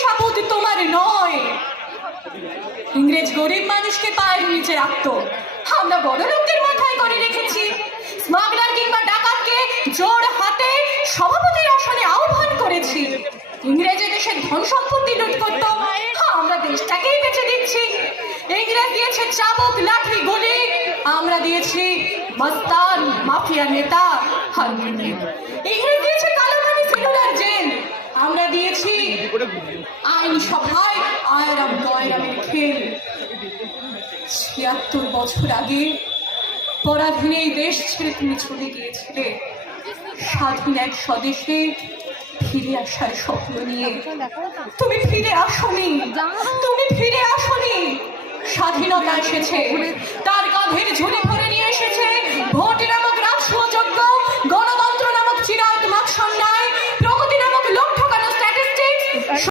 শপথ তোমার নয়। ইংরেজ গরিব মানুষকে পায়ের নিচে রাখতো, আমরা বড় লোকদের মাথায় করে রেখেছি। স্মাগলার কিংবা ডাকাতকে জোর হাতে সভাপতির আসনে আহ্বান করেছি। ইংরেজ দেশের ধন সম্পত্তি লুট করত, আমরা দেশটাকেই বেঁচে দিচ্ছি। ইংরেজ দিয়েছে চাবুক লাঠি গুলি, আমরা দিয়েছি মস্তান মাফিয়া নেতা। ইংরেজ দিয়েছে কালাপানি সেলুলার জেল, আমরা দিয়েছি আইন সভায় আয়রাম গয়রামের খেল। ৭৬ বছর আগে পরাধীন এই দেশ ছেড়ে তুমি চলে গিয়েছিলে স্বাধীন এক স্বদেশে ফিরে আসার স্বপ্ন নিয়ে। তুমি ফিরে আসোনি, তুমি ফিরে আসোনি। স্বাধীনতা এসেছে, তার কাঁধের ঝুলি